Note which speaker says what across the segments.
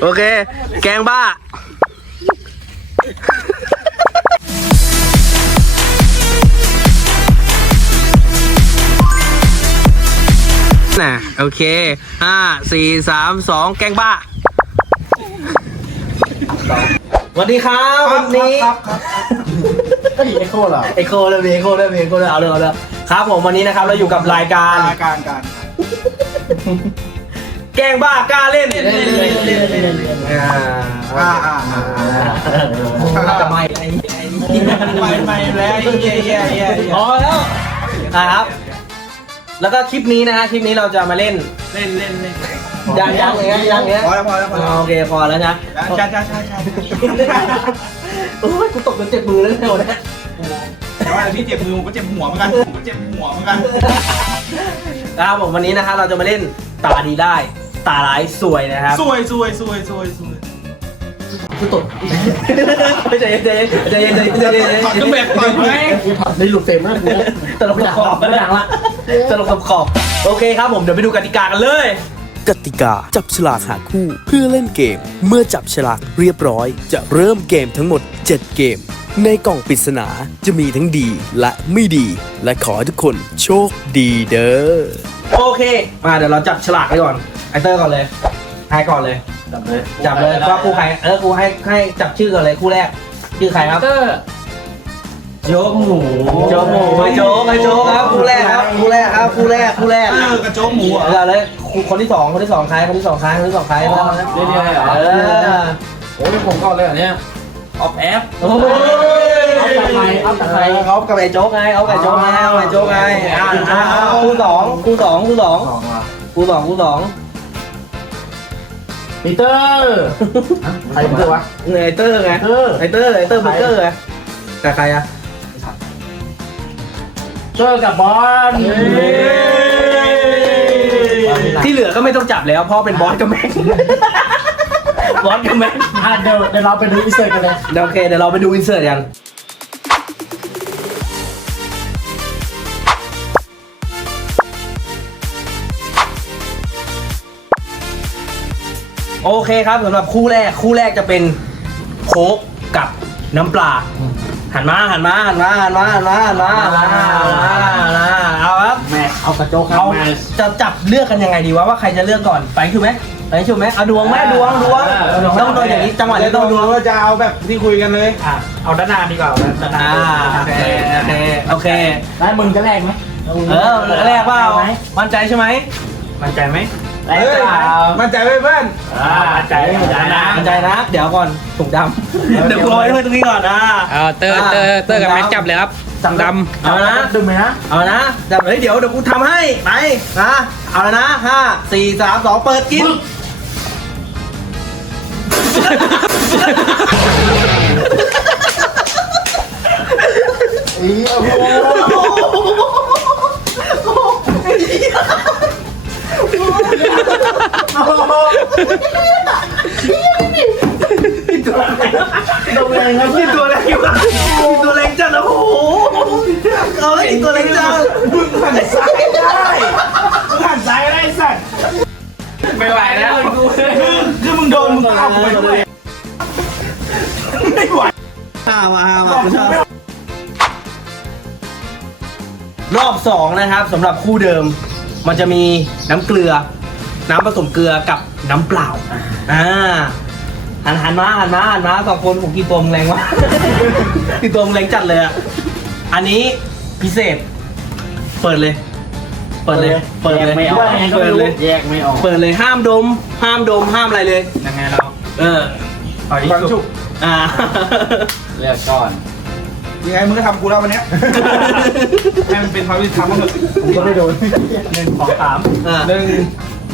Speaker 1: โอเค แกงบ้า น่ะ โอเคห้าสี่สามสองแกงบ้า สวัสดีครับวันนี้
Speaker 2: ก็ดีเอ็กโคเหรอ
Speaker 1: ไอโคเลยมีไอโคเลยมีไอโคเลยเอาเลยเอาเลยครับผมวันนี้นะครับเราอยู่กับรายการ
Speaker 2: รายการการ
Speaker 1: แกงบ้ากล้าเล่นอ่า
Speaker 2: อ่าอ่าอ่า
Speaker 1: จะไม่ไอ้ไอ้นี่
Speaker 2: ไม่ไม่แล้วเย่เย่เย่
Speaker 1: พอแล้วอะครับ แล้วก็คลิปนี้นะฮะคลิปนี้เราจะมาเล่น
Speaker 2: เล่นเล่นเล่น
Speaker 1: ยังยังอย่างเงี้ยยังอย่างเงี้ย
Speaker 2: พอแล้วพอแล้วพอแล้ว
Speaker 1: โอเคพอแล้วนะ
Speaker 2: ใช่ใช่ใช่ใช่
Speaker 1: โอ้ยกูตกจนเจ็บมือแล้วเนี่ยวันนี้
Speaker 2: แต่ว่าที่เจ็บมือผมก็เจ็บหัวเหมือนกันผมก็เจ็บหัวเหมือนกัน
Speaker 1: นะครับผมวันนี้นะฮะเราจะมาเล่นตาดีได้ ตาร้ายสวยนะครับ
Speaker 2: สวยสวยสวยสวยสวย
Speaker 1: กูตกใจเย็นใจเย็นใจเย็นใจเย็นใจเย็นใจเย็น
Speaker 2: ก็แบบต่อยไหม
Speaker 1: ได้หลุดเฟรมมากเลยตลกกับขอบไม่ดังละตลกกับขอบโอเคครับผมเดี๋ยวไปดูกติกากันเลย
Speaker 3: กติกาจับฉลากหาคู่เพื่อเล่นเกม เมื่อจับฉลากเรียบร้อย จะเริ่มเกมทั้งหมด 7 เกม ในกล่องปริศนาจะมีทั้งดีและไม่ดี และขอให้ทุกคนโชคดีเด้อ
Speaker 1: โอเค มาเดี๋ยวเราจับฉลากให้ก่อน ไอเตอร์ก่อนเลยให้ก่อนเลย
Speaker 2: จับเลย
Speaker 1: จับเลยว่าคู่ใครเออคู่ให้ให้จับชื่อก่อนเลยคู่แรก ชื่อใครครับ
Speaker 2: โจ๊กหมู
Speaker 1: โจ๊กหมูไอโจ๊กไอโจ๊กครับคู่แรกครับคู่แรกครับคู่แรกคู่แรก
Speaker 2: เออกระโจ๊กหมูอะ
Speaker 1: เอาเลยคู่คนที่สองคนที่สองใครคนที่สองใครคนที่สองใคร
Speaker 2: อ๋อ
Speaker 1: เรื่อยๆเหรอเออ
Speaker 2: โอ้ยผมก่อนเลยเหรอเนี่ยออฟแอฟ
Speaker 1: โอ้ยเอาแต่ใครเอากับไอโจ๊กไงเอากับไอโจ๊กไงเอากับไอโจ๊กไงอ่าอ่าคู่สองคู่สองคู่สอง
Speaker 2: สองว่ะ
Speaker 1: คู่สองคู่สอง
Speaker 2: ปีเตอร์ใครปีเตอร์วะ
Speaker 1: ไอเตอร์ไง
Speaker 2: เออ
Speaker 1: ไอเตอร์ไอเตอร์เบอร์เกอร์ไงแต่ใครอะ
Speaker 2: เจอกับบอล
Speaker 1: ที่เหลือก็ไม่ต้องจับแล้วเพราะเป็นบอสกับแม่งบอสกับแม่ง
Speaker 2: อะเดี๋ยวเดี๋ยวเราไปดูอินเสิร์ตกันเลย
Speaker 1: เดี๋ยวโอเคเดี๋ยวเราไปดูอินเสิร์ตกัน โอเคครับสำหรับคู่แรกคู่แรกจะเป็นโค้กกับน้ำปลาหันมาหันมาหันมาหันมาหันมาหันมาหันมาหันมาเอาครับ
Speaker 2: แม่เอากระโจ๊กครับ
Speaker 1: เอา
Speaker 2: แม่
Speaker 1: จะจับเลือกกันยังไงดีวะว่าใครจะเลือกก่อนไปถูกไหมไปถูกไหมเอาดวงไหมดวงดวงต้องโดนอย่างนี้จังหวะนี้ต้องดวง
Speaker 2: ว่าจะเอาแบบที่คุยกันเลย
Speaker 4: อะเอาด้านหน้าดีกว่าด้านหน้า
Speaker 1: อ่าโอเคโอเคโอเค
Speaker 4: แล้วมึงจะแรกไหม
Speaker 1: เออแรกเปล่ามั่นใจใช่ไหม
Speaker 4: มั่นใจไหม
Speaker 2: เอ้ยมั่นใจไหมเพื่อน
Speaker 4: อ่ามั่นใจมั่นใจนะ
Speaker 1: มั่นใจนะ เดี๋ยวก่อนถุงดำเดี๋ยวกูเอาไว้ตรงนี้ก่อนนะ
Speaker 5: เอาเตอร์เตอร์เตอร์กับแม็กจับเลยครับสั่งด
Speaker 1: เอานะ
Speaker 2: ดึงไหมนะ
Speaker 1: เอานะจับเฮ้ยเดี๋ยวเดี๋ยวกูทำให้ไปนะเอาแล้วนะห้าสี่สามสองเปิดกิน
Speaker 2: ตรงแรงครับ
Speaker 1: กินตัวแรงอยู่ตัวแรงจังนะโอ้โหเอาเลยกินตัวแรงจัง
Speaker 2: หันซ้ายได้หันซ้ายได้สัตว์
Speaker 4: ไม่ไหวแล้ว
Speaker 2: คือคือมึงโดนมึงตามไปเลยไม่ไหว
Speaker 1: ห้ามาห้ามาคุณชอบรอบสองนะครับสำหรับคู่เดิม มันจะมีน้ำเกลือ น้ำผสมเกลือกับน้ำเปล่า อ่าหันหันมาหันมาหันมาสองคนผมกินตัวมึงแรงวะกินตัวมึงแรงจัดเลยอะ อันนี้พิเศษ เปิดเลย เปิดเลย เปิดเลย
Speaker 4: ไม่ออก
Speaker 1: เปิดเลย
Speaker 4: แยกไม่ออก
Speaker 1: เปิดเลยห้ามดม ห้ามดมห้ามอะไรเลย
Speaker 4: ยังไงเรา
Speaker 1: เออ
Speaker 4: เอาที่
Speaker 2: ฟัง
Speaker 4: สุ
Speaker 2: ฉุ
Speaker 4: ด
Speaker 2: ก
Speaker 1: อ่า
Speaker 4: เลือกก่อน
Speaker 2: ยังไงมึงก็ทำกูแล้ววันเนี้ยให้มันเป็นความยุติธรรมบ้างเถอะผมก็ไม่โดน
Speaker 4: หนึ่งสองสาม
Speaker 1: อ่า
Speaker 2: หนึ่ง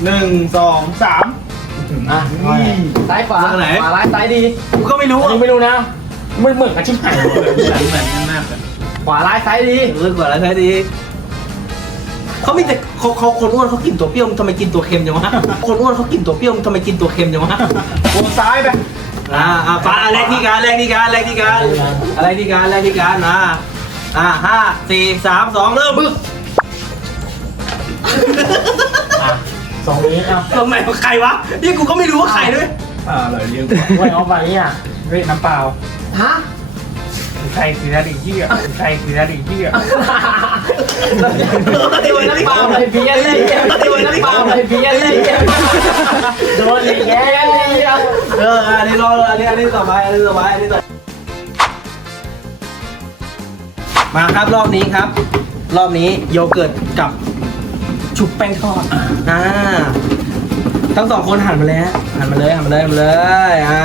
Speaker 2: หนึ่งสองสาม
Speaker 4: อะซ้ายขวา
Speaker 1: ทางไหน
Speaker 4: ขวาร้ายซ้ายดี
Speaker 1: กูก็ไม่รู้
Speaker 4: อัน
Speaker 1: อะ
Speaker 4: นี้ไม่รู้นะมึงเหมือนกับชิบหาย
Speaker 2: เหมือนเหมือนกันมากเลย
Speaker 4: ขวาร้ายซ้ายดี
Speaker 1: เลิกก่อนแล้วใช่ดีเขามีแต่เขาเขาคนอ้วนเขากินตัวเปรี้ยวมึงทำไมกินตัวเค็มจังวะคนอ้วนเขากินตัวเปรี้ยวมึงทำไมกินตัวเค็มจังวะ
Speaker 2: วงซ้ายไป
Speaker 1: อ่าอ่าฟ้าแรกที่การแรกที่การแรกที่การอะไรที่การแรกที่การมาอ่าห้าสี่สามสองเริ่มบึ้
Speaker 4: สองนี้อะ
Speaker 1: ตรงไหนของใครวะนี่กูก็ไม่รู้ว่าใครด้วย
Speaker 2: อ่าเลยเลี้ยง
Speaker 4: ไว้เอาไปอะ
Speaker 2: เฮ้ยน้ำเปล่า
Speaker 4: ฮะ
Speaker 2: ใครคือนาดีที่อะใครคือนาดีที่อะ
Speaker 1: โดนน้ำเป่า
Speaker 4: ไปเพี้ยนเลยโดนน้ำเป่าไปเพี้ยนเลยโดนอีกแล้ว
Speaker 1: เอออันนี้รออันนี้อันนี้ต่อไปอันนี้ต่อไปอันนี้ต่อมาครับรอบนี้ครับ รอบนี้โยเกิร์ตกับชุบแป้งทอดอ่าทั้งสองคนหันมาเลยฮะ หันมาเลยหันมาเลยหันมาเลยอ่า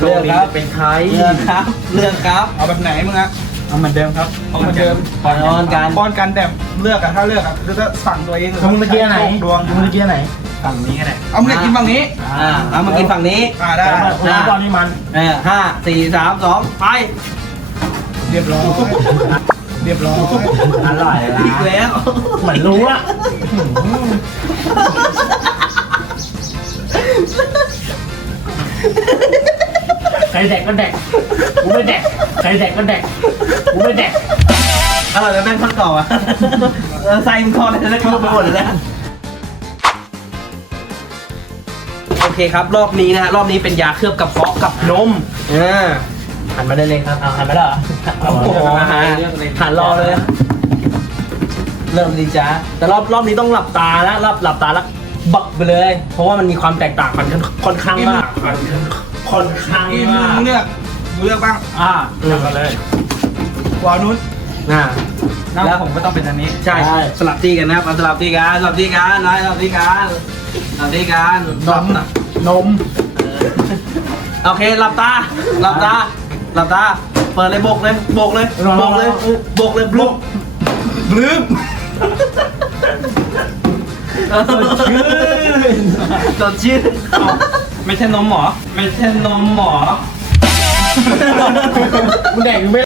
Speaker 1: เลือกครับ
Speaker 4: เป็นใคร
Speaker 1: เลือกครับเลือกครับ
Speaker 2: เอาแบบไหนมึงอะ
Speaker 4: เอาเหมือนเดิมครับ
Speaker 2: เอาเหมือนเดิม
Speaker 1: ก่อนนอนกัน
Speaker 2: ป้อนกันแต่เลือกอะถ้าเลือกอะคือจะสั่งตัวเอง
Speaker 4: มึงเมื่อกี้ไหน
Speaker 2: ดวง
Speaker 4: มึงเมื่อกี้ไหน
Speaker 2: ฝั่งนี้ก็ได้เอามึงอยากกินฝั่งนี้
Speaker 1: อ่าเอามากินฝั่งนี้
Speaker 2: อ่าได้
Speaker 4: น้ำตอนนี้มัน
Speaker 1: เออห้าสี่สามสองไป
Speaker 2: เรียบร้อยเรียบร้อย
Speaker 4: อร่อย
Speaker 1: อีกแล้ว
Speaker 4: เหมือนรู้อะ ใครแดกก็แดกกูไม่แดกใครแดกก็แดกกูไม่แดก
Speaker 1: อร่อยแล้วแม่งทอดกรอบอะเออไส้มันทอดแล้วไปหมดเลยนะโอเคครับ รอบนี้นะฮะรอบนี้เป็นยาเคลือบกระเพาะกับนมเออหันมาได้เลยครับเอาหันมาแล้วเหรอโอ้โหหันหันรอเลย เริ่มดีจ้าแต่รอบรอบนี้ต้องหลับตานะหลับหลับตาแล้ว บักไปเลย เพราะว่ามันมีความแตกต่างกันค่อนข้างมากค่อนข้าง
Speaker 2: กิน
Speaker 1: มาก
Speaker 2: มึงเลือกมึงเลือกบ้าง
Speaker 4: อ่า
Speaker 1: เลือกกันเลย
Speaker 2: วานุช
Speaker 1: อ่า
Speaker 2: แล้วผมก็ต้องเป็นอันนี้
Speaker 1: ใช่สลับที่กันนะครับเอาสลับที่กันสลับที่กันนะสลับที่กันสลับที่กันสลับนะ
Speaker 4: นม
Speaker 1: โอเคหลับตาหลับตาหลับตาเปิดเลยโบกเลยโบกเลยโบกเลยโบกเลยบลุกบลืม สดชื่นสดชื่น
Speaker 2: ไม่ใช่นมหมอ ไม่ใช่นมหมอ
Speaker 4: มึงแดกมึงไม่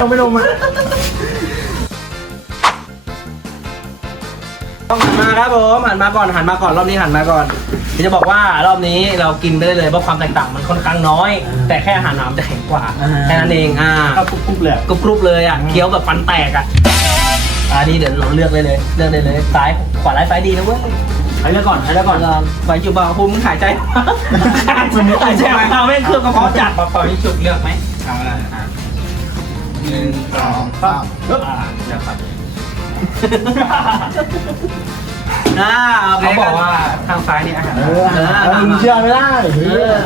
Speaker 4: ต้องไม่นมอะ
Speaker 1: ต้องหันมาครับผมหันมาก่อนหันมาก่อนรอบนี้หันมาก่อนเดี๋ยวจะบอกว่ารอบนี้เรากินไปได้เลยเพราะความแตกต่างมันค่อนข้างน้อย แต่แค่อาหารน้ำจะแข็งกว่าแค่นั้นเองอ่า
Speaker 4: ก็กรุบๆเลย
Speaker 1: กรุบกรุบเลยอะเคี้ยวแบบฟันแตกอะ อันนี้เดี๋ยวเราเลือกเลยเลย เลือกเลยเลย ซ้ายขวาร้ายซ้ายดีนะเว้ย
Speaker 4: ใครเลือกก่อนใครเลือกก่อน
Speaker 1: ไปจุบาภูมิมึงหายใจหายใจเอาแม่งเครื่องกระเพาะจัด
Speaker 2: ปอปอที่จุดเลือกไหมเอาละอะหนึ่งสองสามปึ๊บอ่าเลือกครับ
Speaker 1: อ่าโอเค
Speaker 2: เขาบอกว่าทางซ้ายนี่อาหาร
Speaker 4: เออมึงเชื่อไม่ได้
Speaker 1: เออ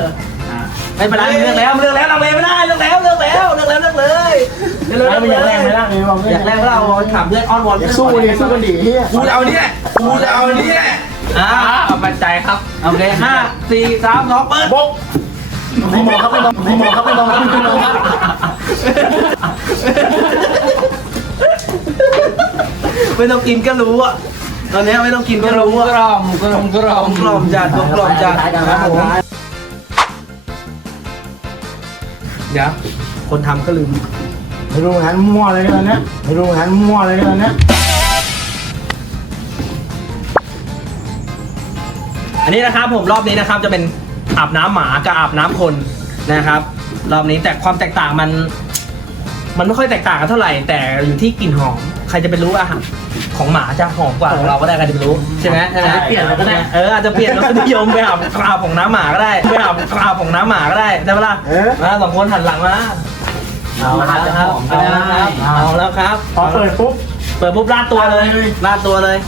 Speaker 1: ไม่เป็นไรเลือกแล้วเลือกแล้วเราไม่ได้เลือกแล้วเลือกแล้วเลือกแล้วเลือกเลยเลือก
Speaker 4: แล้ว มึงอยากแรกไหมล่ะเออบอก
Speaker 1: อยากแรกเราถามเพื่อนอ้อนวอน
Speaker 4: สู้ดิสู้กันดิเฮีย
Speaker 2: กูจะเอานี่แหละกูจะเอานี่แหละ
Speaker 1: อ่า
Speaker 2: เอาปัจจัยครับ
Speaker 1: โอเคห้าสี่สามสองเปิด
Speaker 4: บกหมอครับไม่นมหมอครับไม่นมไม่นมครับ
Speaker 1: ไม่ต้องกินก็รู้อะตอนนี้ไม่ต้องกินก็รู้อะ
Speaker 2: กรอมกรอมกรอม
Speaker 1: กล่อมจัดกล่อมจัดครับผมเดี๋ยวคนทำก็ลืม
Speaker 4: ไม่รู้งานมั่วเลยตอนนี้ไม่รู้งานมั่วเลยตอนนี้
Speaker 1: อันนี้นะครับผมรอบนี้นะครับจะเป็นอาบน้ำหมากับอาบน้ำคนนะครับ รอบนี้แต่ความแตกต่างมัน มันไม่ค่อยแตกต่างกันเท่าไหร่ แต่อยู่ที่กลิ่นหอมใครจะไปรู้อาหารของหมาจะหอมกว่าของเราก็ได้ใครจะไปรู้ใช่ไหมใช่ไหม
Speaker 4: เปลี่ยนเลยก็ได้
Speaker 1: เอออาจจะเปลี่ยนรสนิยมไปอาบอาบของน้ำหมาก็ได้ไปอาบอาบของน้ำหมาก็ได้ใช่ไหมล่ะ
Speaker 4: เออ
Speaker 1: มาสองคนหันหลังมา เอาแล้วครับเอาแล้วครับเอาแล้วครับ
Speaker 4: พอเปิดปุ๊บ
Speaker 1: เปิดปุ๊บลาดตัวเลยลาดตัวเลย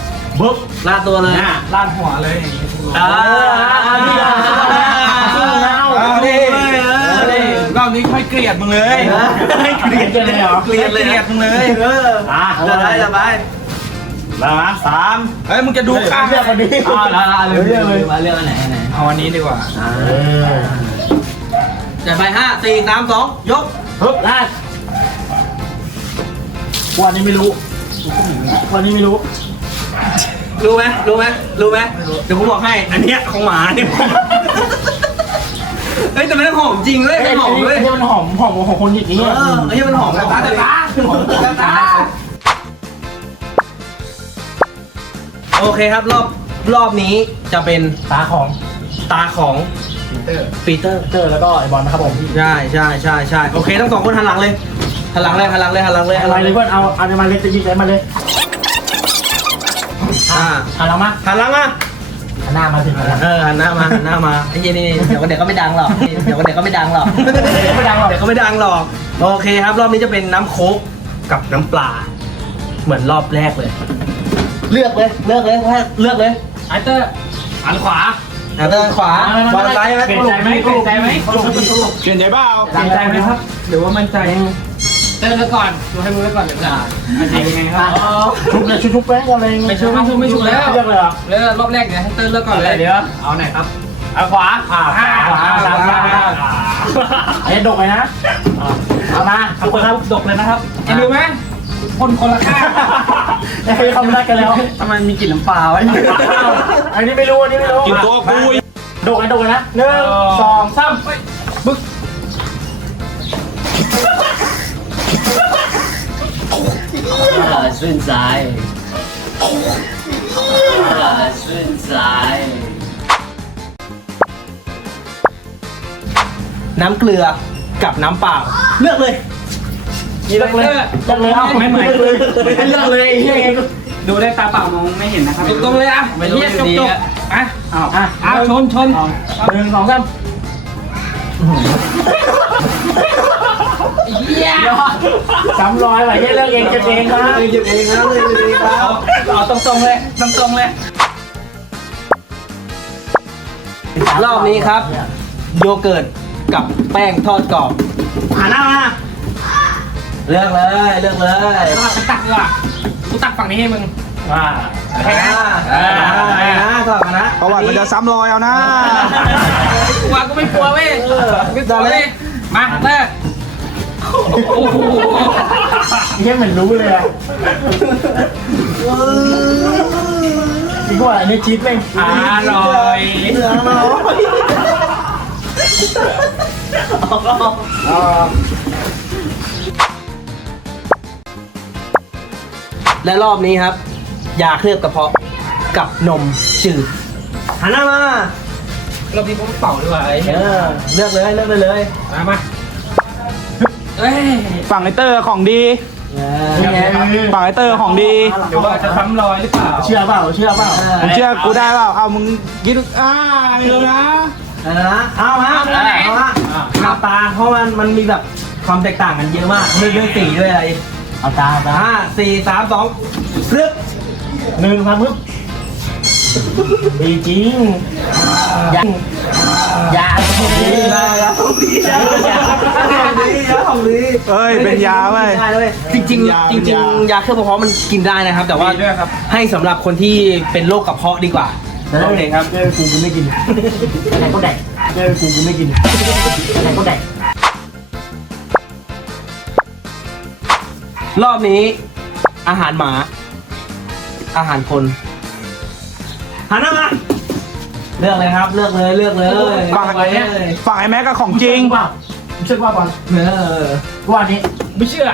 Speaker 4: บุ๊บ
Speaker 1: ลาดตัวเลย
Speaker 2: ลาดหัวเลยอย่างนี้
Speaker 1: อ่าอ่าอ่า
Speaker 2: เอาดิเอาดิรอบนี้ค่อยเกลียดมึงเลย
Speaker 1: ไม่เกลียดเลยเหรอเกลียดเลย
Speaker 2: เกลียดมึงเลย
Speaker 1: เอออะจะได้จะไป
Speaker 2: มามาสามเฮ้ยมึงจะดูข้าง
Speaker 4: เลือกคนนี้
Speaker 1: อ่าอ่าเลือกเลยมาเลือกอันไหนอันไหน
Speaker 2: เอาอันนี้ดีกว่า
Speaker 4: เออ
Speaker 1: จะไปห้าสี่สามสองยก
Speaker 4: ปึ๊บได้วันนี้ไม่รู้วันนี้ไม่รู้
Speaker 1: รู้ไหมรู้ไหมรู้ไหมเดี๋ยวผมบอกให้ อันเนี้ยของหมาเนี่ยเฮ้ยแต่มันหอมจริงเลยมันหอมเลย
Speaker 4: นี่มันหอมหอมของคนหยิกนี่
Speaker 1: เออไอ้นี่มันหอมกับตาแต่ตาหอมกับตาโอเคครับรอบรอบนี้จะเป็น
Speaker 4: ตาของ
Speaker 1: ตาของ
Speaker 4: เตอร์
Speaker 1: ปีเตอร์
Speaker 4: เตอร์แล้วก็ไอบอลนะครับผมพี่
Speaker 1: ใช่ใช่ใช่ใช่โอเคทั้งสองคนหันหลังเลยหันหลังเลยหันหลังเลยหันหลังเลยหัน
Speaker 4: อะ
Speaker 1: ห
Speaker 4: ไร
Speaker 1: ลัง
Speaker 4: เลยเพื่อนเอาเอามาเล็กจะยิงอะไรมาเลย
Speaker 1: อ่า
Speaker 4: หันหลังมา
Speaker 1: หันหลังมา
Speaker 4: หันหน้ามาถึงหันหลัง
Speaker 1: เออหันหน้ามาหันหน้ามาไอ้เหี้ยนี่เดี๋ยวก็เดี๋ยวก็ไม่ดังหรอกเดี๋ยวก็เดี๋ยวก็ไม่ดังหรอก
Speaker 4: ไม่ดังหรอก
Speaker 1: เดี๋ยวก็ไม่ดังหรอกโอเคครับ รอบนี้จะเป็นน้ำโค้กกับน้ำปลา เหมือนรอบแรกเลย เลือกเลยเลือกเลยว่าเลือกเลย
Speaker 4: ไอเตอร์หันขวา
Speaker 1: อะเดินขวาบอลซ้ายไหม
Speaker 4: เปลี่ยนใจไหมเปลี่ยนใจไหม
Speaker 2: เปลี่ยนใจเปล่า
Speaker 4: เปลี่ยนใจไหมครับหรือว่ามั่นใจเต้นแล้วก่อนดูให้มือไว้ก่อนเดี๋ยวจะมั่นใจยังไงครับชุบเลยชุบชุบแป้งอะไร
Speaker 5: ไม่ชุบไม่ชุบไม่ชุบแล้ว
Speaker 4: เลือกเลยเหรอ
Speaker 5: เริ่มรอบแรกเนี่ยให้เติ้ลเลิกก่อนเลย
Speaker 4: เดี๋ยวเอาไหนครับเอาขวาอ่าขวาขวาขวาขวาไอ้ดกเลยนะเอามาเอาคนครับดกเลยนะครับ
Speaker 5: จะดูไหม คนคนละข้าง
Speaker 4: ไอ้คำแรกกันแล้ว
Speaker 5: ทำไมมีกลิ่นน้ำปลาไว้
Speaker 4: อันนี้ไม่รู้อันนี้ไม่รู้
Speaker 2: กินตัวกูอีก
Speaker 4: ดกนะดกนะหนึ่งสองสามบึ๊ก
Speaker 6: 啊，顺仔，啊，顺仔。
Speaker 1: น้ำเกลือกับน้ำเปล่า เลือกเลย
Speaker 4: เลือกเลยเลือกเลยเอาไม่เหมือนเลยเลือกเลยไอ้เหี้ยเอง
Speaker 5: ดูได้ตาเปล่ามองไม่เห็นนะครับตรงๆเลยอะ
Speaker 4: ไม่รู้
Speaker 5: เฮีย
Speaker 4: อยู่
Speaker 5: จบ
Speaker 4: ดี
Speaker 5: จบ
Speaker 4: อะ
Speaker 5: อะ
Speaker 4: อ้าวอะ
Speaker 5: อ้าวชนชน
Speaker 4: หนึ่งสองสาม
Speaker 5: เฮีย
Speaker 4: สามร้อยว่ะเหี้ยเลือกเองเก็บเองครับ
Speaker 1: เก็บเองนะเลยเก็บเองครับ
Speaker 5: เอาตรงๆเลยตรงๆเลย
Speaker 1: รอบนี้ครับ โยเกิร์ตกับแป้งทอดกรอบหันหน้ามา เลือกเลย เลือกเลย
Speaker 5: กูตักดีกว่ากูตักฝั่งนี้ให้มึง
Speaker 4: ว่า
Speaker 1: ไปนะไปนะถอดกันนะ
Speaker 2: ประวัติมันจะซ้ำรอยเอานะ
Speaker 5: กลัวกูไม่กลัวเว้ย
Speaker 1: เออ
Speaker 5: ไม่กลัวเว้ยมาเลิกโอ้โห
Speaker 4: เหี้ยเหมือนรู้เลยอะอีกว่าอันนี้ชีสแม่ง
Speaker 5: อร่อย
Speaker 1: เหลืองเนาะ และรอบนี้ครับ ยาเคลือบกระเพาะกับนมจืดหันหน้ามา
Speaker 5: เราพี่ผมเป่าดีกว่าไอ้
Speaker 1: เออเลือกเลยเลือกไปเลย
Speaker 5: มามาเอ้ย
Speaker 2: ฝั่งไอเตอร์ของดี
Speaker 4: นี่ไง
Speaker 2: ฝั่งไอเตอร์ของดี
Speaker 5: เดี๋ยวว่าจะซ้ำรอยหรือเปล่า
Speaker 4: เชื่อเปล่าเชื่อเปล่า
Speaker 2: มึงเชื่อกูได้เปล่าเอามึงกินอ่าไม่รู้นะ
Speaker 1: เอาละเอาฮะเอาฮะหน้าตาเพราะมันมันมีแบบความแตกต่างกันเยอะมากเรื่องเรื่องสีด้วยอะไร
Speaker 4: เอาตาตา
Speaker 1: ห้าสี่สามสองเลือก
Speaker 4: หนึ่งสามปึ๊บดีจริงยาอยาดี
Speaker 1: ได้แล้วดีแล้วดีแล้วของดี
Speaker 2: เอ้ยเป็นยาเว้ย
Speaker 1: ได้เลยจริงจริง
Speaker 2: ยา
Speaker 1: จริงจริง
Speaker 2: เป็นยา
Speaker 1: ยาเคลือบกระเพาะมันกินได้นะครับ แต่ว่า
Speaker 5: ดีด้วยครับ
Speaker 1: ให้สำหรับคนที่เป็นโรคกระเพาะดีกว่า
Speaker 4: โอเคครับเจอกูกูไม่กินอะไรก็แดกเจอกูกูไม่กินอะไรก็แด
Speaker 1: รอบนี้ อาหารหมา อาหารคนหันหน้ามาเลือกเลยครับ เลือกเลยเลือกเลย
Speaker 2: ฝั่ง
Speaker 1: ไปเลย
Speaker 2: ฝั่งไอแม็กก็ของจริง
Speaker 4: เปล่าเชื่อว่าบอล
Speaker 1: เออ
Speaker 4: ว่านี้
Speaker 5: ไม่เชื่อ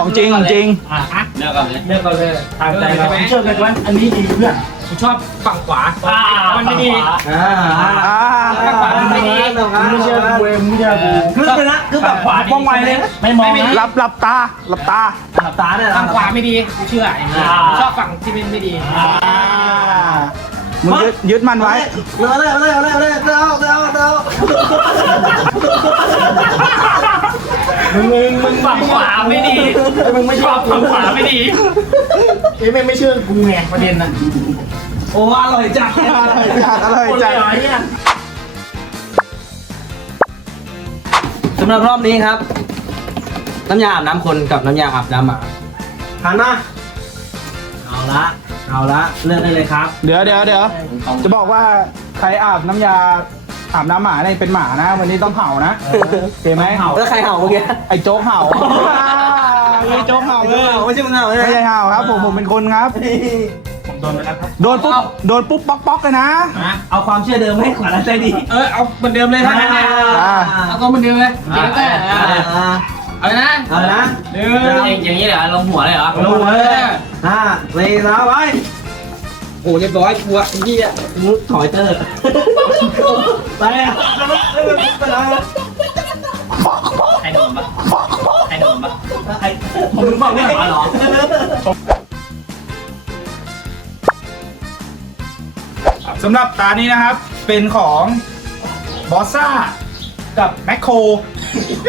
Speaker 2: ของจริงของจริง
Speaker 4: อะ
Speaker 6: เลือกก่อนเลย
Speaker 4: เลือกก่อนเลยทางใจเราเชื่อกันว่าอันนี้ดีเพื่อน
Speaker 5: กูชอบฝั่งขวา
Speaker 4: อ่า
Speaker 5: มันไม่ดี
Speaker 1: อ่า
Speaker 2: อ่า
Speaker 4: ไม่ดีไม่เชื่อกูเองไม่เชื่อกู
Speaker 1: คือเลยนะ คือแบบป้องไวเลยนะ
Speaker 4: ไม่มองนะ
Speaker 2: หลับหลับตาหลับตา
Speaker 1: หลับตาเนี่ย
Speaker 5: ฝั่งขวาไม่ดีกูเชื่ออย่างนี้กูชอบฝั่งที่ไม่ไม่ดี
Speaker 2: อ่ามึงยึดยึดมันไว้
Speaker 1: เอาเลยเอาเลยเอาเลยเอาเลยเอาเอาเอา
Speaker 4: มึงมึงมึง
Speaker 5: ฝั่งขวาไม่ดี
Speaker 4: มึงไม่
Speaker 5: ช
Speaker 4: เชื่
Speaker 5: อ
Speaker 4: อบ
Speaker 5: ฝั่งขวาไม่ดี
Speaker 4: ไอ้แม่งไม่เชื่อกูไงประเด็นน่ะ
Speaker 1: โอ้อร่อยจัด
Speaker 2: อร่อยจัดอร่อย
Speaker 4: คน
Speaker 2: จั
Speaker 4: เล
Speaker 2: ดำ
Speaker 1: หรับรอบนี้ครับ น้ำยาอาบน้ำคนกับน้ำยาอาบน้ำหมาหันมาเอาละเอาละเลือกได้เลยครับ
Speaker 2: เดี๋ยวเดี๋ยวเดี๋ยวจะบอกว่าใครอาบน้ำยาอาบน้ำหมาเนี่ยเป็นหมานะ วันนี้ต้องเห่านะโอเคไหม
Speaker 1: แล้วใครเห่าเมื่อกี้
Speaker 2: ไอ้โจ๊กเห่าไอ้โจ๊กเห่าเลย
Speaker 1: ไม่ใช่มึงเห่า
Speaker 2: ไม่
Speaker 1: ใช่ไหม
Speaker 2: ใช่เห่าครับ ผมผมเป็นคนครับ
Speaker 4: ผมโดนไปแล้วครับ
Speaker 2: โดนปุ๊บ โดนปุ๊บป๊อกป๊อกเลยนะ
Speaker 1: เอาความเชื่อเดิมให้ขวัญและใจดี
Speaker 5: เออ เอาเหมือนเดิมเลยท่านนะ
Speaker 2: อ่า
Speaker 5: เอาก็เหมือนเดิมเลยเดี๋ยวแต่
Speaker 1: อ่า
Speaker 5: เอาเลยนะ
Speaker 1: เอาละ
Speaker 5: หนึ่ง
Speaker 6: อย่างอย่างนี้เหรอลงหัวเลยเหรอ
Speaker 1: ลงหัวเลยห้าสี่สามไปโอ้เรียบร้อยกูอะไอ้เหี้ยมึงถอยเตอร์ไปอะไปแล้ว
Speaker 4: ให้นมปะให้นมปะ
Speaker 1: ไอ้ผมบอกไม่เหรอ
Speaker 2: สำหรับตานี้นะครับ เป็นของบอสซ่ากับแมคโคร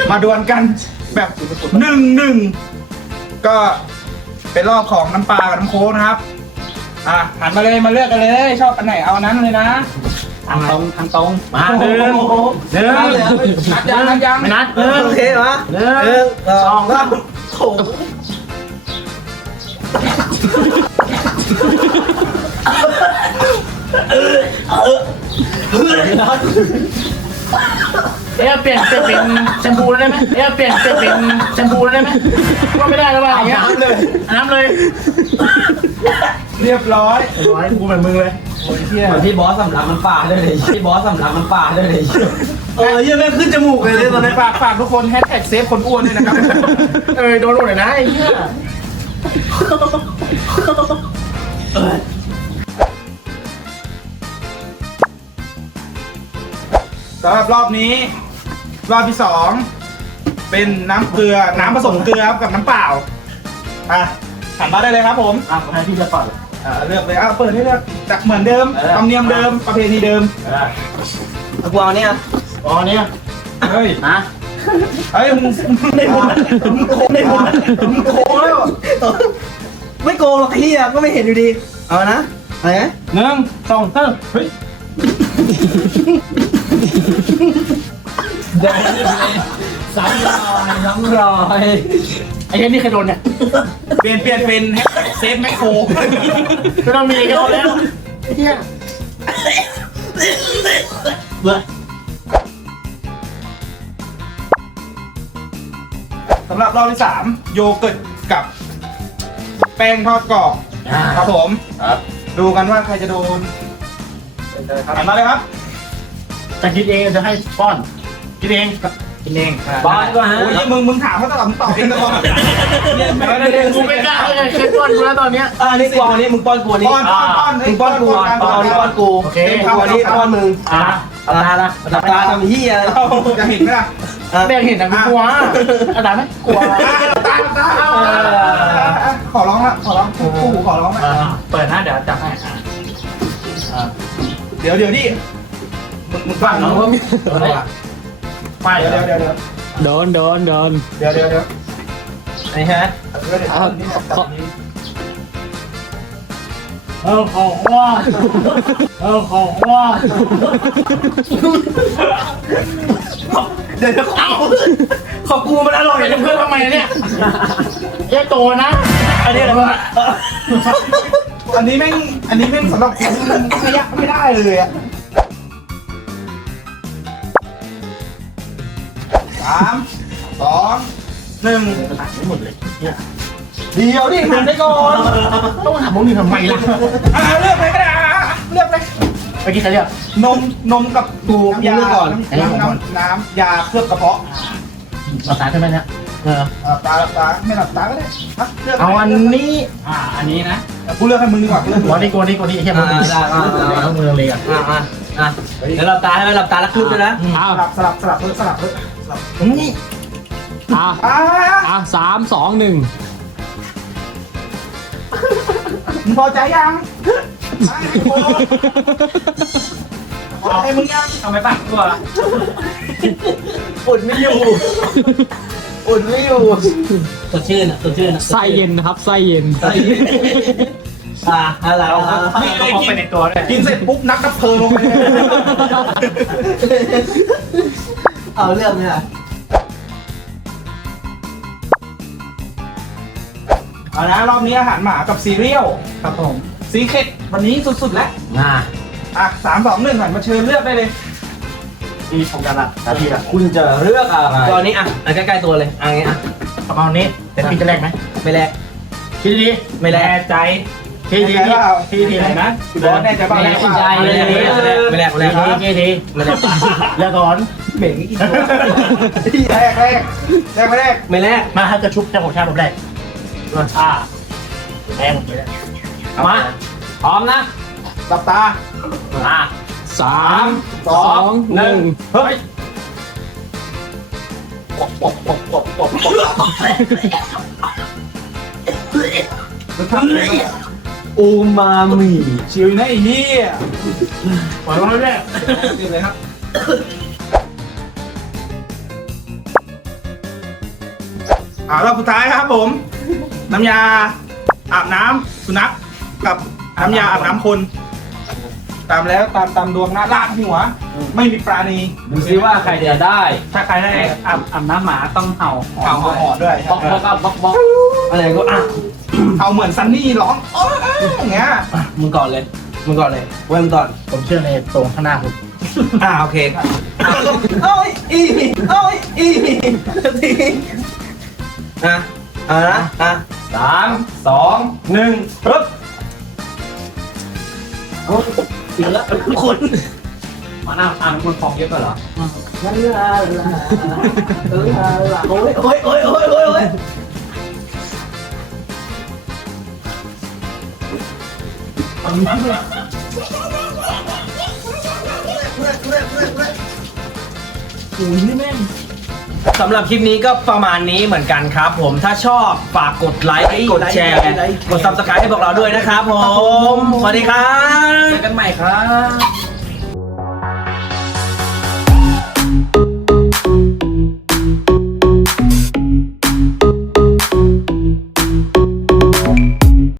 Speaker 2: มาดวลกันแบบหนึ่งหนึ่งก็เป็นรอบของน้ำปลากับน้ำโค้กนะครับ อะหันมาเลยมาเลือกกันเลย ชอบอันไหนเอาอันนั้นเลยนะ
Speaker 4: ทางตรงทางตรงมา
Speaker 2: ห
Speaker 4: เดิ
Speaker 2: นึ่
Speaker 4: น
Speaker 2: งหนึ่งนัดยังนัดยัง
Speaker 4: ไม่นัด
Speaker 1: เออโอเคเหรอ
Speaker 4: หนึ่ง
Speaker 1: เออสองสามโถ
Speaker 4: เอ๊ะเปลี่ยนเปลี่ยนเป็นแชมพูได้ไหมเอ๊ะเปลี่ยนเปลี่ยนเป็นแชมพูได้ไหมก็ไม่ได้แล้วว่ะอย่างเงี้ยน้ำเลยน้ำเลย
Speaker 2: เรียบร้อย
Speaker 4: ร้อยกูเหมือนมึงเลย
Speaker 1: เหมือนพี่บอสสำลักมันป่าด้วยเลยพี่บอสสำลักมันป่าด้วยเลยเออเหี้ยังไม่งขึ้นจมูกเลยเลยตอนนี้
Speaker 2: ฝากฝากทุกคนแฮชแท็กเซฟคนอ้วนด้วยนะครับ
Speaker 4: เออโดนหมดเลยนะไอ้เหี้ย
Speaker 2: สำหรับรอบนี้ รอบที่สองเป็นน้ำเกลือน้ำผสมเกลือครับกับน้ำเปล่าอะหันมาได้เลยครับผม
Speaker 4: อะให้พี่จะเปิด
Speaker 2: อ่าเลือกเลยอะเปิดให้เลือกจากเหมือนเดิม
Speaker 4: เออ
Speaker 2: ธรรมเนียมเดิมประเพณีเดิม
Speaker 1: กูเอาเนี่ย
Speaker 4: อ๋อเนี่ย
Speaker 2: เฮ้ย
Speaker 4: ฮะ
Speaker 2: เฮ้ยมึงในมุมมึงโค้งในมุมมึงโค้งแล้ว
Speaker 1: ไม่โกงหรอกพี่อะก็ไม่เห็นอยู่ดี เอานะอะไรนะ
Speaker 2: หนึ่งสองสามเฮ้ย
Speaker 4: สามรอยสามรอยไอ้เหี้ยนี่เคยโดนเนี่ย
Speaker 2: เปลี่ยนเปลี่ยนเป็นแฮชแท็กเซฟแมคโคร
Speaker 4: ไม่ต้องมีกันแล้วไอ้เหี้ยเบื่อ
Speaker 2: สำหรับรอบที่สามโยเกิร์ตกับ แป้งทอดกรอบครับผม
Speaker 4: ครับ
Speaker 2: ดูกันว่าใครจะโดนหันมาเลยครับ
Speaker 4: จะคิดเองจะให้ป้อนคิดเอง
Speaker 2: กินเอง
Speaker 1: บ้านก็ฮะ
Speaker 2: โอ้ยมึงมึงถามเขาตลอดมึงตอบเองตลอด
Speaker 4: กูไม่กล้าเลยเคยป้อนกูแล้วตอนเนี้ย
Speaker 1: อ่านี่กูเอานี่มึงป้อนกูอันนี้
Speaker 2: ป้อนป้อนป้อน
Speaker 1: มึงป้อนกูอะเอานี่ป้อนกู
Speaker 4: โอเค
Speaker 1: กูอันนี้ป้อนมึง
Speaker 4: อะเอาตาละ
Speaker 1: หลับตาทำเหี้ยอะไร
Speaker 2: เอาจะเห็นไหมล่ะ
Speaker 1: อะ
Speaker 4: แม่งเห็นแต่กูกลัวเอาตาไหมกลัว
Speaker 2: อะตาตาอะขอร้องละขอร้องคู่หูขอร้องละ
Speaker 4: เปิดนะเดี๋ยวจับให้
Speaker 2: เดี๋ยวเดี๋ยวดิ มึงมึงฟัง
Speaker 4: น้อง
Speaker 2: เนาะ
Speaker 4: ก็มีไป
Speaker 2: เดี๋ยว
Speaker 4: เดี๋
Speaker 2: เดี๋
Speaker 4: ย
Speaker 2: ยววเดี๋ยวเดี๋ยว
Speaker 5: โดนโดนโดน
Speaker 2: เดี๋ยวเดี๋ยวเดี๋ยว
Speaker 1: อันนี้ฮะ
Speaker 2: เดี๋ยวเดี๋ยวนี่จับนี้
Speaker 4: เออของว่าเออของว่า
Speaker 1: เดี๋ยวขอขอบกูมันอร่อย
Speaker 4: เป็นเพื่อนทำไมเนี่ยแยกตัวนะ
Speaker 1: อันนี้อะไรวะ
Speaker 2: อันนี้แม่งอันนี้แม่งสำหรับคนที่มันขยับไม่ได้เลยอะ สามสองหนึ่ง
Speaker 4: ตัดไม่หมดเลย
Speaker 2: เดี๋ยวดิหันไปก่อน
Speaker 4: ต้องถามมึงนี่ทำไมล่ะ
Speaker 2: อะเลือกเลยก็ได้อะเลือกเลย
Speaker 4: เมื่อกี้ใครเรียก
Speaker 2: นมนมกับ
Speaker 1: กู
Speaker 2: น้ำ
Speaker 1: ยั
Speaker 2: ยาง
Speaker 1: เลือกก่อน
Speaker 2: น้ำน้ำน้ำยาเคลือบกระเพาะ
Speaker 4: เราตาใช่ไหมเนี่ยเออ
Speaker 2: หลับตาหลับตาไม่หลับตาก็ได้อะเลือก
Speaker 4: เอาอันนี้
Speaker 5: อ่าอันนี้นะ
Speaker 2: กูเลือกให้มึงดีกว่ากูเลือก
Speaker 4: กลัวนี่กลัวนี่กลัวนี่เฮียมึงเอามือเลยอะ
Speaker 1: อะอะอะเดี๋ยวหลับตาให้ไหมหลับตาแล้วคลึกด้วยนะ
Speaker 5: อ้าว
Speaker 2: สลับสลับสลับเลือกสลับ เลือกสลับ
Speaker 4: นี่
Speaker 5: อ้าว
Speaker 2: อะ
Speaker 5: อ้าวสามสองหนึ่ง
Speaker 2: มึงพอใจยังอะให้กูพอใจมึงยัง
Speaker 5: ทำไมปากตัว
Speaker 1: อดไม่อยู่อดไม่อยู่สดชื่นอะสดชื่นอะ
Speaker 5: ไส้เย็นนะครับไส้เย็น
Speaker 1: อะอะไรอะ
Speaker 2: นี่เลยกินกินเสร็จปุ๊บนักดับเพลิงลงไป เลย
Speaker 1: เอาเรื่องเนี่ย
Speaker 2: เอานะรอบนี้อาหารหมากับซีเรียล
Speaker 4: ครับผม
Speaker 2: ซีเค็ดวันนี้สุดๆแล้ว
Speaker 1: อะ
Speaker 2: อะสามสองหนึ่งหันมาเชิญเลือกได้เลย
Speaker 4: นี่ผมกันละนาทีละ
Speaker 1: คุณจะเลือกอะไรตอนนี้อะอะใกล้ๆตัวเลยอะงี้อะ
Speaker 4: กระเป๋านี้เป็นพี่จะแรกไหม
Speaker 1: ไม่แลก
Speaker 4: คิดดี
Speaker 1: ไม่แลก
Speaker 2: ใจ
Speaker 4: คิดดีคิดดีนะ
Speaker 2: พี่บอสแน่ใจบ้าง
Speaker 5: แน่ใจ
Speaker 1: ไม่แลกไม่แลกไม่แลกไม่แลก
Speaker 4: คิดดี
Speaker 1: ไม่แลก
Speaker 4: แล้วก่อน
Speaker 2: เหม็นอีกแรกแรกแรกไม่แรก
Speaker 1: ไม่แลก
Speaker 4: มาให้กระชุบเจ้าของชาติผมแรกรสชาติแรงมา
Speaker 5: พร้อมนะ
Speaker 2: สับตา
Speaker 4: อะ
Speaker 2: สามสองหนึ่งเฮ้ยโอ
Speaker 1: มามิ
Speaker 2: ชิวนะไอ้เหี้ย
Speaker 4: ปล่อยลงเลย
Speaker 2: เก็บเลยครับ อ่ารอบสุดท้ายครับผม น้ำยาอาบน้ำสุนัขกับน้ำยาอาบน้ำคน ตามแล้วตามตามดวงหน้าลากหัว ไม่มีปราณี
Speaker 4: ดูซิว่าใครจะได้
Speaker 2: ถ้าใครได้
Speaker 5: อาบอาบน้ำหมาต้องเห่า
Speaker 2: เข่าหอด้วย
Speaker 4: บล็อกบล็อกบล็อกบล็อก
Speaker 1: อะไรก็อะ
Speaker 2: เอาเหมือนซันนี่ร้องโอ้ยอย่างเงี้ย
Speaker 1: อะมึงก่อนเลยมึงก่อนเลยเว้ยมึงก่อน
Speaker 4: ผมเชื่อในตรงข้างหน้าคุณ
Speaker 1: อ่าโอเคโอ้ยอีโอ้ยอีที อะอะนะอะ
Speaker 4: สามสองหนึ่งปึ๊บ
Speaker 1: เสียแล้วคุณ
Speaker 4: มาหน้าอ่านคุณฟองเยอะกว่าเหรอ
Speaker 1: โอ้ยโอ้ยโอ้ยโอ้ยโอ้ยโอ้ย สำหรับคลิปนี้ก็ประมาณนี้เหมือนกันครับ ผมถ้าชอบฝากกดไลค์กดแชร์ กด subscribe ให้พวกเราด้วยนะครับผม สวัสดีครับ
Speaker 5: เจอกันใหม่ครับ